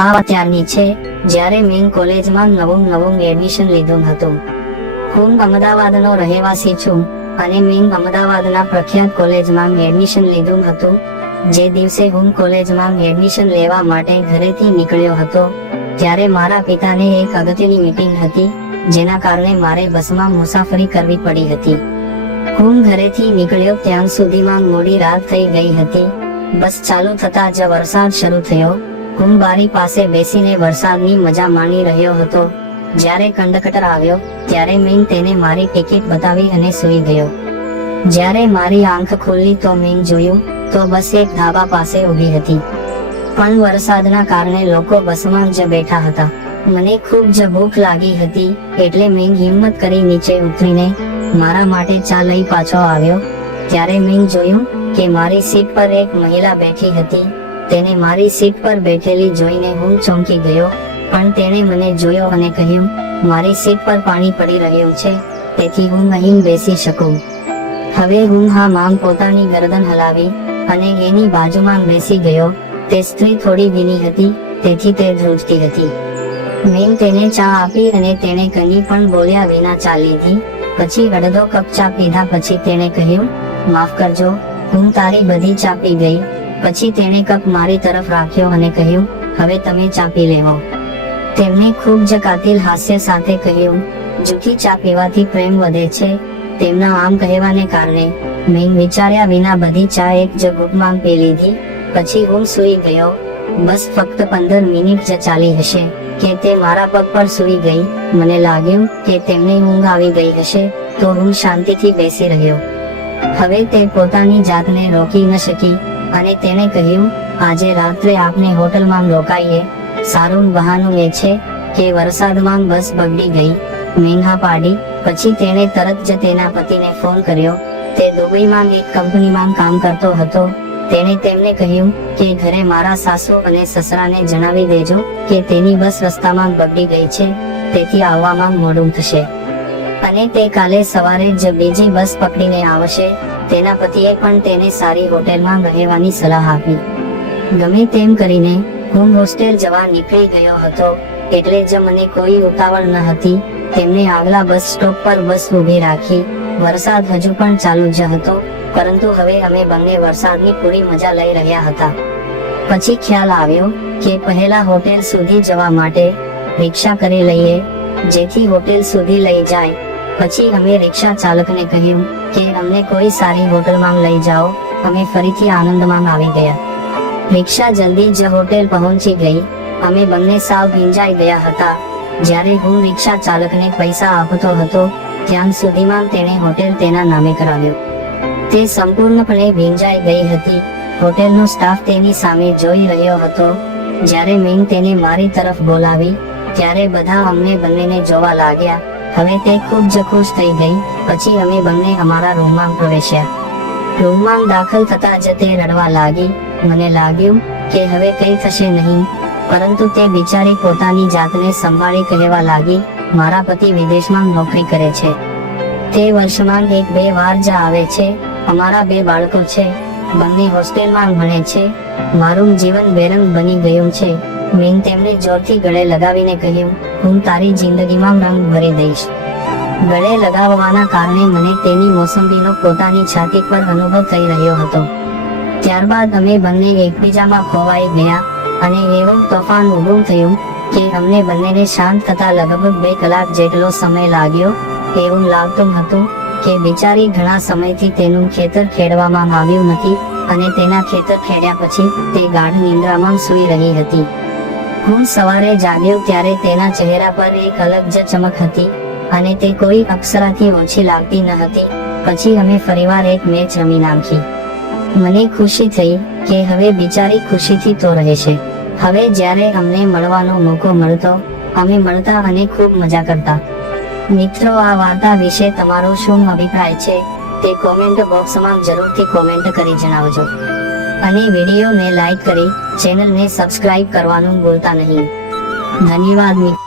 આ વાત ત્યારની છે જ્યારે મેં કોલેજમાં નવું એડમિશન લીધું હતું. હું અમદાવાદનો રહેવાસી છું અને મેં અમદાવાદના પ્રખ્યાત કોલેજમાં એડમિશન લીધું હતું. જે દિવસે હું કોલેજમાં એડમિશન લેવા માટે ઘરેથી નીકળ્યો હતો ત્યારે મારા પિતાને એક અગત્યની મીટિંગ હતી, જેના કારણે મારે બસમાં મુસાફરી કરવી પડી હતી. હું ઘરેથી નીકળ્યો ત્યાં સુધીમાં મોડી રાત થઈ ગઈ હતી. બસ ચાલુ થતા જ વરસાદ શરૂ થયો. હું બારી પાસે બેસીને વરસાદની મજા માણી રહ્યો હતો. જ્યારે કંડક્ટર આવ્યો ત્યારે મેં તેને મારી ટિકિટ બતાવી અને સૂઈ ગયો. જ્યારે મારી આંખ ખુલ્લી તો મેં જોયું તો બસ એક ધાબા પાસે ઊભી હતી, પણ વરસાદના કારણે લોકો બસમાં જ બેઠા હતા. મને ખૂબ જ ભૂખ લાગી હતી એટલે મેં હિંમત કરી નીચે ઉતરીને મારા માટે ચા લઈ પાછો આવ્યો. ત્યારે મેં જોયું કે મારી સીટ પર એક મહિલા બેઠી હતી. તેને મારી સીટ પર બેઠેલી જોઈને હું ચોંકી ગયો, પણ તેણે મને જોયો અને કહ્યું, મારી સીટ પર પાણી પડી રહ્યું છે, તેથી હું અહીં બેસી શકું. હવે હું હા માં પોતાની ગરદન હલાવી અને એની બાજુમાં બેસી ગયો. તે સ્ત્રી થોડી ભીની હતી, તેથી તે ધ્રુજતી હતી. મેં તેને ચા આપી અને તેણે કંઈ પણ બોલ્યા વિના ચા લીધી. પછી અડધો કપ ચા પીધા પછી તેણે કહ્યું, માફ કરજો, હું તારી બધી ચા પી ગઈ. પછી તેણે કપ મારી તરફ રાખ્યો અને કહ્યું, હવે તમે ચા પી લેવો. તેમણે ખૂબ જ કાતિલ હાસ્ય સાથે કહ્યું, જૂઠી ચા પીવાથી પ્રેમ વધે છે. તેમના આમ કહેવાને કારણે મેં વિચાર્યા વિના બધી ચા એક જ ઘૂંટમાં પી લીધી. પછી હું સૂઈ ગયો. બસ ફક્ત 15 મિનિટ જ ચાલી હશે કે તે મારા પગ પર સૂઈ ગઈ. મને લાગ્યું કે તેમને ઊંઘ આવી ગઈ હશે, તો હું શાંતિથી બેસી રહ્યો. હવે તે પોતાની જાતને રોકી ન શકી અને તેણે કહ્યું, આજે રાત્રે આપણે હોટલમાં રોકાઈએ. સારું બહાનું એ છે કે વરસાદમાં બસ બગડી ગઈ. મેં હા પાડી. પછી તેણે તરત જ તેના પતિને ફોન કર્યો. તે દુબઈમાં એક કંપનીમાં કામ કરતો હતો. તેણે તેમને કહ્યું કે ઘરે મારા સાસુ અને સસરાને જણાવી દેજો કે તેની બસ રસ્તામાં બગડી ગઈ છે, તેથી આવવામાં મોડું થશે અને તે કાલે સવારે જ બીજી બસ પકડીને આવશે. તેના પતિએ પણ તેને સારી હોટેલમાં રહેવાની સલાહ આપી. ગમે તેમ કરીને હું હોસ્ટેલ જવા નીકળી ગયો હતો, એટલે જ મને કોઈ ઉતાવળ ન હતી. તેમને આગલા બસ સ્ટોપ પર બસ ઊભી રાખી. વરસાદ હજુ પણ ચાલુ જ હતો, પરંતુ હવે અમે બંને વરસાદની પૂરી મજા લઈ રહ્યા હતા. પછી ખ્યાલ આવ્યો કે પહેલા હોટેલ સુધી જવા માટે રિક્ષા કરી લઈએ, જેથી હોટેલ સુધી લઈ જાય. પછી અમે રિક્ષા ચાલકને કહ્યું કે અમને કોઈ સારી હોટલમાં લઈ જાઓ. અમે ફરીથી આનંદમાં આવી ગયા. રિક્ષા જલ્દી જ હોટેલ પહોંચી ગઈ. અમે બંને સાવ ભીંજાઈ ગયા હતા. જ્યારે હું રિક્ષા ચાલકને પૈસા આપતો હતો ત્યાં સુધીમાં તેણે હોટેલ તેના નામે કરાવ્યો. તે સંપૂર્ણપણે ભીંજાઈ ગઈ હતી. હોટેલનો સ્ટાફ તેની સામે જોઈ રહ્યો હતો. જ્યારે મેં તેને મારી તરફ બોલાવી ત્યારે બધા અમને બંનેને જોવા લાગ્યા. હવે તે ખૂબ જ ખુશ થઈ ગઈ. પછી અમે બંને અમારા રૂમમાં પ્રવેશ્યા. રૂમમાં દાખલ થતા જ તે રડવા લાગી. મને લાગ્યું કે હવે કંઈ થશે નહીં, પરંતુ તે બિચારી પોતાની જાતને સંભાળી કહેવા લાગી, મારા પતિ વિદેશમાં નોકરી કરે છે. તે વર્ષમાં 1-2 વાર જ આવે છે. અમારા 2 બાળકો છે. બંને હોસ્ટેલમાં ભણે છે. મારું જીવન બેરંગ બની ગયું છે. મેં તેમને જોરથી ગળે લગાવીને કહ્યું, હું તારી જિંદગીમાં રંગ ભરી દઈશ. ગળે લગાવવાના કારણે મને તેની મોસંબીનો પોતાની છાતી પર અનુભવ થઈ રહ્યો હતો. ત્યારબાદ અમે બંને એકબીજામાં ખોવાઈ ગયા અને એવું તોફાન ઊભું થયું કે અમને બંનેને શાંત થતા લગભગ 2 કલાક જેટલો સમય લાગ્યો. એવું લાગતું હતું કે બિચારી ઘણા સમયથી તેનું ખેતર ખેડવામાં આવ્યું નથી અને તેના ખેતર ખેડ્યા પછી તે ગાઢ નિંદ્રામાં સૂઈ રહી હતી. હું સવારે જાગ્યો ત્યારે તેના ચહેરા પર એક અલગ જ ચમક હતી અને તે કોઈ અપ્સરાથી ઓછી લાગતી ન હતી. પછી અમે ફરીવાર એક મેચ રમી નાખી. મને ખુશી થઈ કે હવે બિચારી ખુશીથી તો રહેશે. હવે જ્યારે અમને મળવાનો મોકો મળતો, અમે મળતા અને ખૂબ મજા કરતા. મિત્રો, આ વાર્તા વિશે તમારો શું અભિપ્રાય છે તે કોમેન્ટ બોક્સમાં જરૂરથી કોમેન્ટ કરી જણાવજો અને વિડીયોને લાઈક કરી ચેનલને સબસ્ક્રાઇબ કરવાનું ભૂલતા નહીં. ધન્યવાદ.